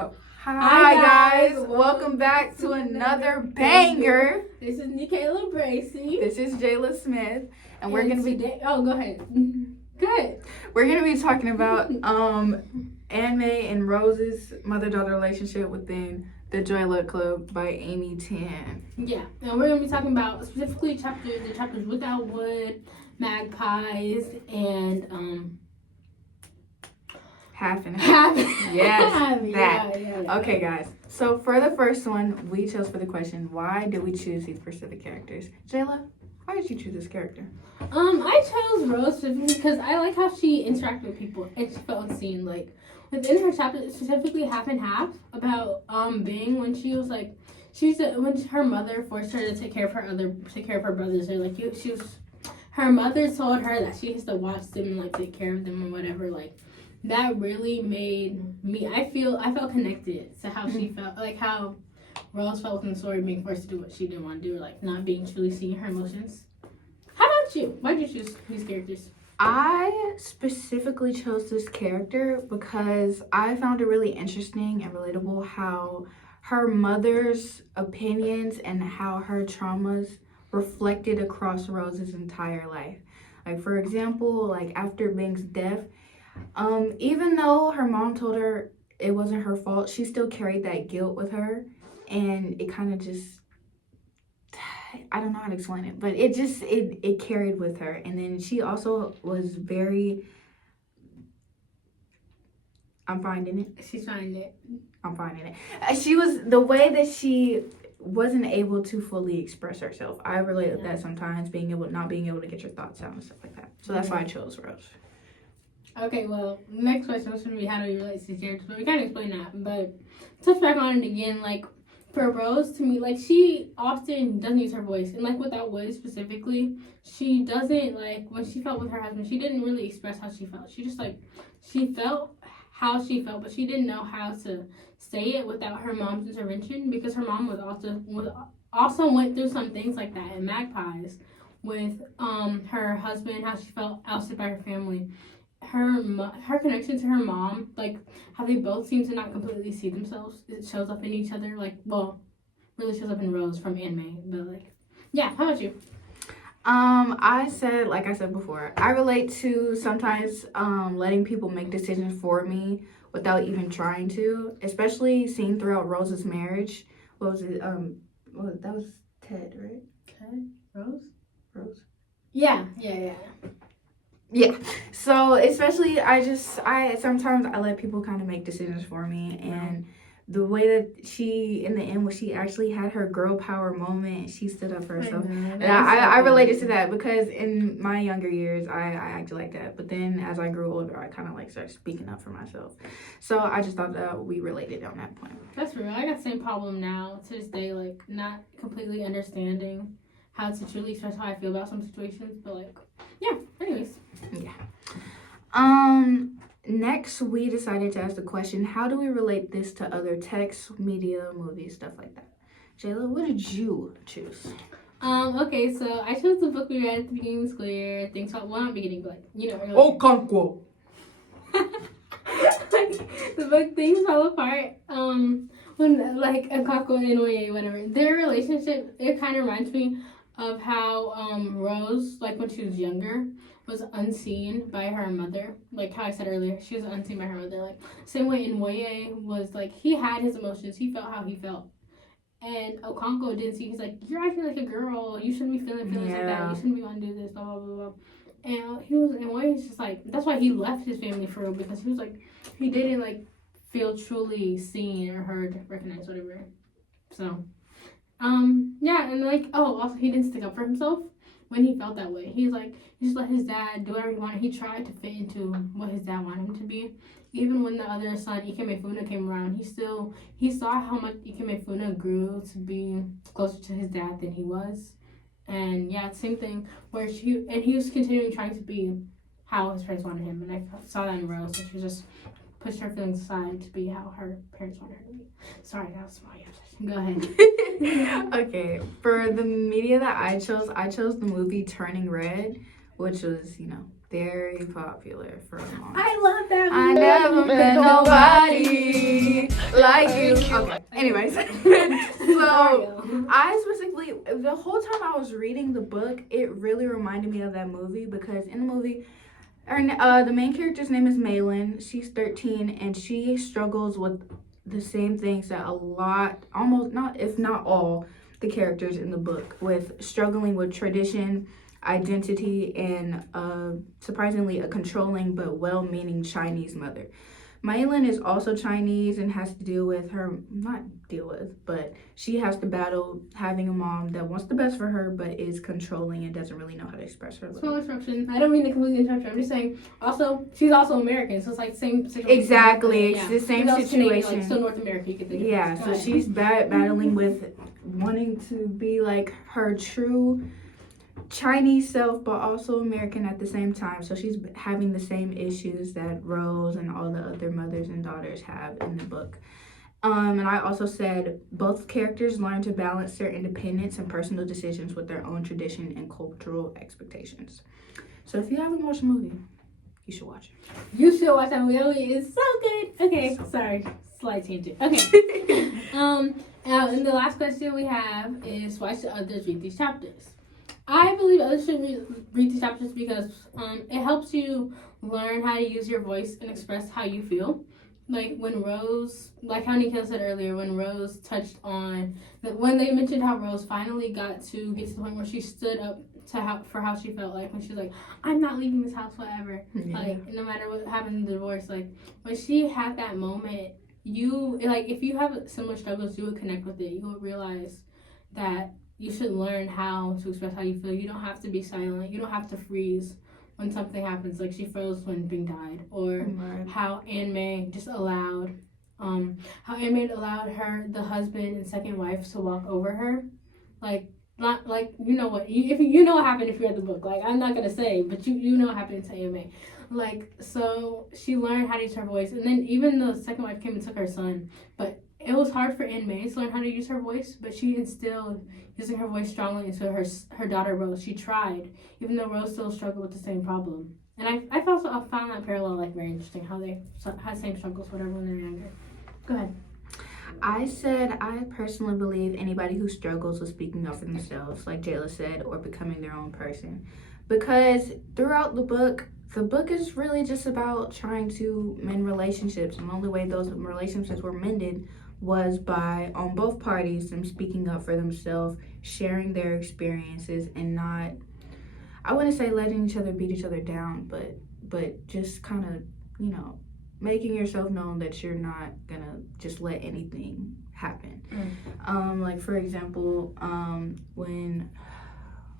Oh. Hi guys, welcome back to another banger. This is NiKayla Bracy. This is Jayla Smith, and we're gonna be. Oh, go ahead. Go ahead. We're gonna be talking about Anime and Rose's mother-daughter relationship within the Jayla Club by Amy Tan. Yeah, and we're gonna be talking about specifically the chapters Without Wood, Magpies, and Half and half. Yes, that. Yeah. Okay, guys. So for the first one, we chose for the question, why did we choose these specific characters? Jayla, why did you choose this character? I chose Rose specifically because I like how she interacted with people and she felt seen. Like within her chapter, specifically Half and Half, about being when she was like, when her mother forced her to take care of her brothers, or like her mother told her that she has to watch them and like take care of them or whatever. Like that really made me. I felt connected to how she felt, like how Rose felt in the story, being forced to do what she didn't want to do, or like not being truly seeing her emotions. How about you? Why did you choose these characters? I specifically chose this character because I found it really interesting and relatable how her mother's opinions and how her traumas reflected across Rose's entire life. Like, for example, like after Bing's death, even though her mom told her it wasn't her fault, she still carried that guilt with her, and it kind of just, I don't know how to explain it, but it carried with her. And then she also was very, I'm finding it. She's finding it. I'm finding it. She was, the way that she wasn't able to fully express herself. I relate with that sometimes, not being able to get your thoughts out and stuff like that. So that's why I chose Rose. Okay, well, next question was going to be how do you relate to these characters, but we kind of explained that. But touch back on it again, like, for Rose, to me, like, she often doesn't use her voice. And, like, Without Wood specifically, she doesn't, like, when she felt with her husband, she didn't really express how she felt. She just, like, she felt how she felt, but she didn't know how to say it without her mom's intervention, because her mom also went through some things like that in Magpies with her husband, how she felt ousted by her family. Her connection to her mom, like how they both seem to not completely see themselves, it shows up in each other. Like, well, really shows up in Rose from Anime, but like, yeah. How about you? Like I said before, I relate to sometimes letting people make decisions for me without even trying to, especially seen throughout Rose's marriage. What was it? That was Ted, right? Ted? Rose. Yeah. Yeah. So especially I sometimes I let people kind of make decisions for me, and the way that she, in the end, when she actually had her girl power moment, she stood up for herself. And I related to that because in my younger years, I acted like that. But then as I grew older, I kind of like started speaking up for myself. So I just thought that we related on that point. That's real. I got the same problem now to this day, like not completely understanding how to truly express how I feel about some situations. But like, yeah, anyways. Yeah. Next, we decided to ask the question, how do we relate this to other texts, media, movies, stuff like that? Jayla, what did you choose? Okay, so I chose the book we read at the beginning of the school year. Things fell, well, not beginning, but you know. Oh, Conquo. The book Things Fell Apart. When like Akako and Oye, whatever, their relationship, it kind of reminds me of how Rose, like when she was younger, was unseen by her mother. Like how I said earlier, she was unseen by her mother. Like same way in Woye was like, he had his emotions, he felt how he felt, and Okonko didn't see. He's like, you're acting like a girl, you shouldn't be feeling feelings like that, you shouldn't be wanting to do this, blah blah blah blah. And Woye's just like, that's why he left his family for real, because he was like, he didn't like feel truly seen or heard, recognized, whatever. So yeah, and like, also he didn't stick up for himself when he felt that way. He's like, he just let his dad do whatever he wanted. He tried to fit into what his dad wanted him to be. Even when the other son, Ikemefuna, came around, he saw how much Ikemefuna grew to be closer to his dad than he was. And yeah, same thing where he was continuing trying to be how his parents wanted him. And I saw that in Rose, and she just pushed her feelings aside to be how her parents wanted her to be. Sorry, that was my answer. Go ahead. Okay, for the media that I chose the movie Turning Red, which was, very popular for a long time. I love that movie. I never met nobody like Like you. Okay. Anyways. So, I specifically, the whole time I was reading the book, it really reminded me of that movie because in the movie, the main character's name is Malin. She's 13 and she struggles with the same things that a lot, almost not, if not all, the characters in the book, with struggling with tradition, identity, and surprisingly a controlling but well-meaning Chinese mother. Malin is also Chinese and has to deal with but she has to battle having a mom that wants the best for her but is controlling and doesn't really know how to express her love. Small interruption. I don't mean to completely interrupt you. I'm just saying, also, she's also American, so it's like same situation. Exactly. It's the same situation. Canadian, like, still North America, you could think yeah, of. so she's battling with wanting to be like her true Chinese self, but also American at the same time. So she's having the same issues that Rose and all the other mothers and daughters have in the book. And I also said both characters learn to balance their independence and personal decisions with their own tradition and cultural expectations. So if you haven't watched the movie, you should watch it. You should watch that movie. That movie is so good. Okay, sorry. Slight tangent. Okay. And the last question we have is, why should others read these chapters? I believe others should read these chapters because it helps you learn how to use your voice and express how you feel. Like when Rose, like how NiKayla said earlier, when Rose touched on, when they mentioned how Rose finally get to the point where she stood up for how she felt, like when she was like, I'm not leaving this house forever. Yeah. Like no matter what happened in the divorce, like when she had that moment, if you have similar struggles, you would connect with it. You would realize that you should learn how to express how you feel. You don't have to be silent. You don't have to freeze when something happens. Like she froze when Bing died, or how Anne May just allowed, the husband and second wife to walk over her, not like you know what if you know what happened if you read the book. Like I'm not gonna say, but you know what happened to Anne May. Like so she learned how to use her voice, and then even the second wife came and took her son, but it was hard for Anne May to learn how to use her voice, but she instilled using her voice strongly into her daughter Rose. She tried, even though Rose still struggled with the same problem. And I found that parallel like very interesting, how they had the same struggles, whatever, when they're younger. Go ahead. I said I personally believe anybody who struggles with speaking up for themselves, like Jayla said, or becoming their own person. Because throughout the book is really just about trying to mend relationships. And the only way those relationships were mended was by, on both parties, them speaking up for themselves, sharing their experiences, and not, I wouldn't say letting each other beat each other down, but just kind of, making yourself known that you're not gonna just let anything happen. Like for example, when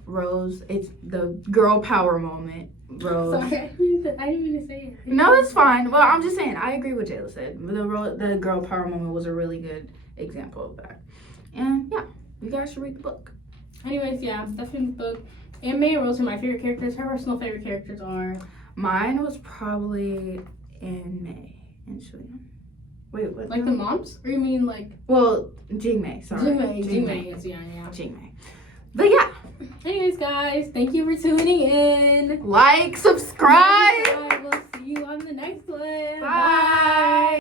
Rose, it's the girl power moment. Rose. Sorry, I didn't mean to say it. No, it's fine. Well, I'm just saying, I agree with Jayla said. The girl power moment was a really good example of that. And yeah, you guys should read the book. Anyways, yeah, definitely the book. Anne May and Rose are my favorite characters. Her personal favorite characters are? Mine was probably Anne May and Shuyan. Wait, what? Like the moms? Or you mean like? Well, Jing May, sorry. Jing May, yes, yeah. Jing May. But yeah. Anyways, guys, thank you for tuning in. Like, subscribe. We'll see you on the next one. Bye.